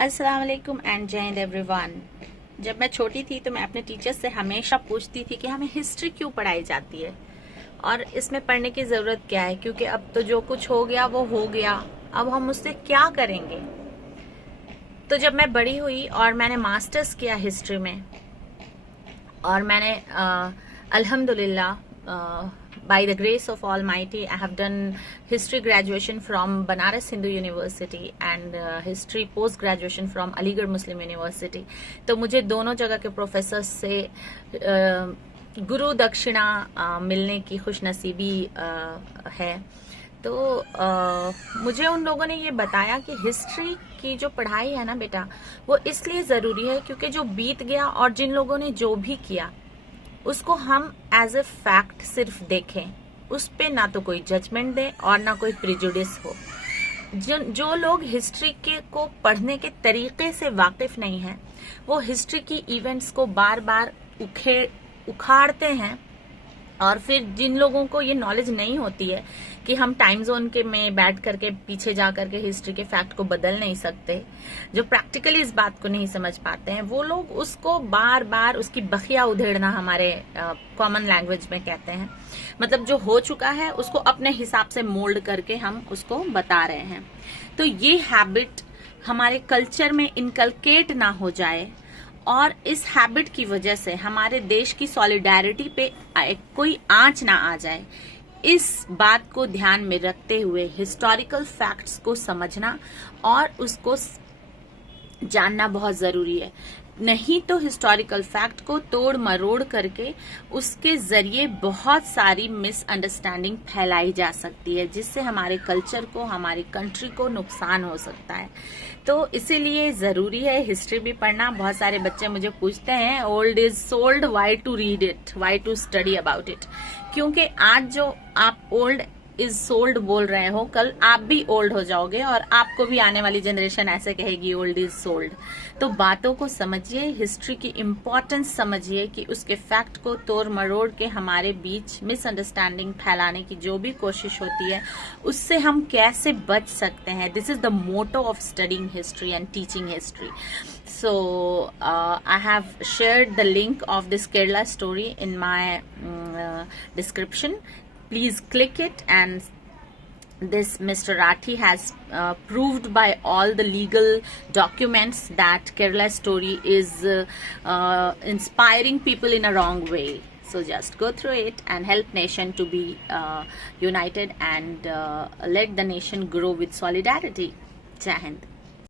अस्सलाम वालेकुम एंड जय हिंद एवरीवन। जब मैं छोटी थी तो मैं अपने टीचर से हमेशा पूछती थी कि हमें हिस्ट्री क्यों पढ़ाई जाती है और इसमें पढ़ने की ज़रूरत क्या है, क्योंकि अब तो जो कुछ हो गया वो हो गया, अब हम उससे क्या करेंगे। तो जब मैं बड़ी हुई और मैंने मास्टर्स किया हिस्ट्री में और मैंने अल्हम्दुलिल्लाह by the grace of Almighty, I have done history graduation from Banaras Hindu University and history post graduation from Aligarh Muslim University. तो मुझे दोनों जगह के प्रोफेसर से गुरु दक्षिणा मिलने की खुशनसीबी है। तो मुझे उन लोगों ने ये बताया कि हिस्ट्री की जो पढ़ाई है ना बेटा, वो इसलिए ज़रूरी है क्योंकि जो बीत गया और जिन लोगों ने जो भी किया उसको हम एज ए फैक्ट सिर्फ देखें, उस पे ना तो कोई जजमेंट दें और ना कोई प्रिजुडिस हो। जो लोग हिस्ट्री के को पढ़ने के तरीके से वाकिफ नहीं हैं, वो हिस्ट्री की इवेंट्स को बार बार उखाड़ते हैं। और फिर जिन लोगों को ये नॉलेज नहीं होती है कि हम टाइम जोन के में बैठ करके पीछे जा करके हिस्ट्री के फैक्ट को बदल नहीं सकते, जो प्रैक्टिकली इस बात को नहीं समझ पाते हैं, वो लोग उसको बार बार उसकी बखिया उधेड़ना हमारे कॉमन लैंग्वेज में कहते हैं। मतलब जो हो चुका है उसको अपने हिसाब से मोल्ड करके हम उसको बता रहे हैं। तो ये हैबिट हमारे कल्चर में इनकलकेट ना हो जाए और इस हैबिट की वजह से हमारे देश की सॉलिडेरिटी पे कोई आंच ना आ जाए, इस बात को ध्यान में रखते हुए हिस्टोरिकल फैक्ट्स को समझना और उसको जानना बहुत जरूरी है। नहीं तो हिस्टोरिकल फैक्ट को तोड़ मरोड़ करके उसके जरिए बहुत सारी मिसअंडरस्टैंडिंग फैलाई जा सकती है, जिससे हमारे कल्चर को, हमारी कंट्री को नुकसान हो सकता है। तो इसीलिए जरूरी है हिस्ट्री भी पढ़ना। बहुत सारे बच्चे मुझे पूछते हैं old is gold, why to read it, why to study about it. क्योंकि आज जो आप ओल्ड इज सोल्ड बोल रहे हो, कल आप भी ओल्ड हो जाओगे और आपको भी आने वाली जनरेशन ऐसे कहेगी ओल्ड इज सोल्ड। तो बातों को समझिए, हिस्ट्री की इम्पोर्टेंस समझिए कि उसके फैक्ट को तोड़ मरोड़ के हमारे बीच मिसअंडरस्टैंडिंग फैलाने की जो भी कोशिश होती है उससे हम कैसे बच सकते हैं। This is the motto of studying history and teaching history. So I have shared the link of this Kerala story in my description. Please click it, and this Mr. Rathi has proved by all the legal documents that Kerala story is inspiring people in a wrong way. So just go through it and help nation to be united and let the nation grow with solidarity. Jai Hind.